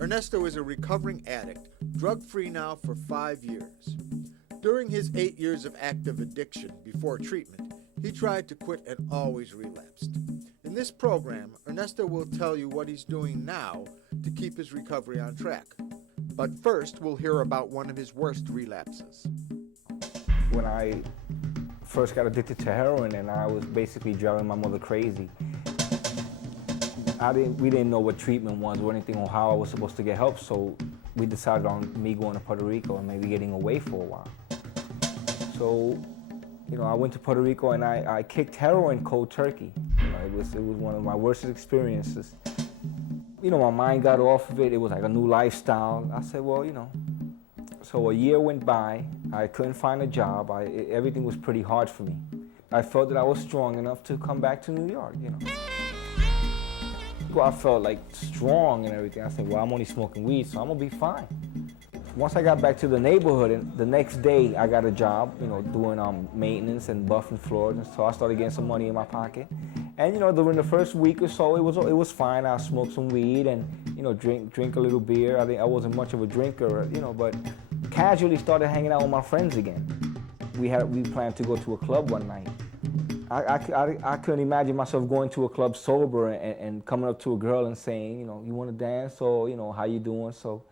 Ernesto is a recovering addict, drug-free now for 5 years. During his 8 years of active addiction before treatment, he tried to quit and always relapsed. In this program, Ernesto will tell you what he's doing now to keep his recovery on track. But first, we'll hear about one of his worst relapses. When I first got addicted to heroin, and I was basically driving my mother crazy. We didn't know what treatment was or anything, or how I was supposed to get help, so we decided on me going to Puerto Rico and maybe getting away for a while. So, I went to Puerto Rico and I kicked heroin cold turkey. It was one of my worst experiences. My mind got off of it. It was like a new lifestyle. I said, well, So a year went by. I couldn't find a job. Everything was pretty hard for me. I felt that I was strong enough to come back to New York, Well, I felt like strong and everything. I said, well, I'm only smoking weed, so I'm gonna be fine. Once I got back to the neighborhood, and the next day I got a job, doing maintenance and buffing floors, and so I started getting some money in my pocket. And during the first week or so, it was fine. I smoked some weed and drink a little beer. I think I wasn't much of a drinker, but casually started hanging out with my friends again. We planned to go to a club one night. I couldn't imagine myself going to a club sober and coming up to a girl and saying, you want to dance, or how you doing? So,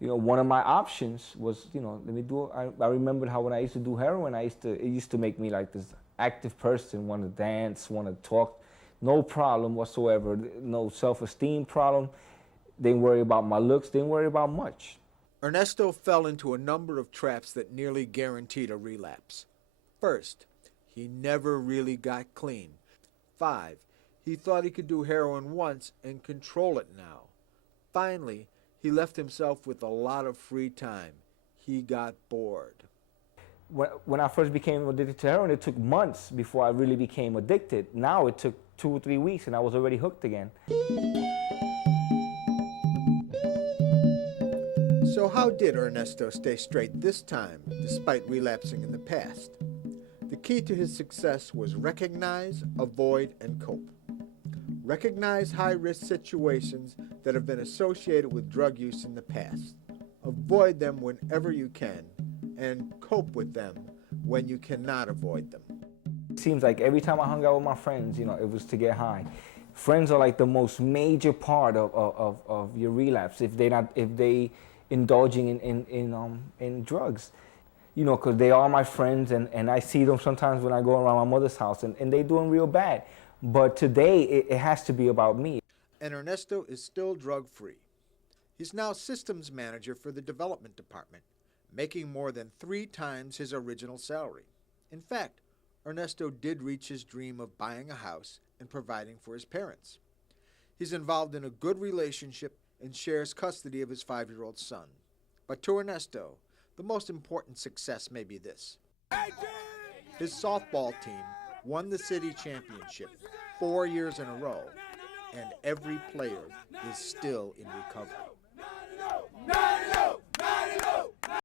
one of my options was, let me do it. I remembered how when I used to do heroin, it used to make me like this active person, want to dance, want to talk, no problem whatsoever, no self-esteem problem. Didn't worry about my looks, didn't worry about much. Ernesto fell into a number of traps that nearly guaranteed a relapse. First, he never really got clean. 5, he thought he could do heroin once and control it now. Finally, he left himself with a lot of free time. He got bored. When I first became addicted to heroin, it took months before I really became addicted. Now it took 2 or 3 weeks and I was already hooked again. So how did Ernesto stay straight this time, despite relapsing in the past? The key to his success was recognize, avoid, and cope. Recognize high-risk situations that have been associated with drug use in the past. Avoid them whenever you can, and cope with them when you cannot avoid them. It seems like every time I hung out with my friends, it was to get high. Friends are like the most major part of your relapse if they indulging in drugs. Because they are my friends, and I see them sometimes when I go around my mother's house, and they're doing real bad. But today, it has to be about me. And Ernesto is still drug-free. He's now systems manager for the development department, making more than 3 times his original salary. In fact, Ernesto did reach his dream of buying a house and providing for his parents. He's involved in a good relationship and shares custody of his 5-year-old son. But to Ernesto, the most important success may be this. His softball team won the city championship 4 years in a row, and every player is still in recovery.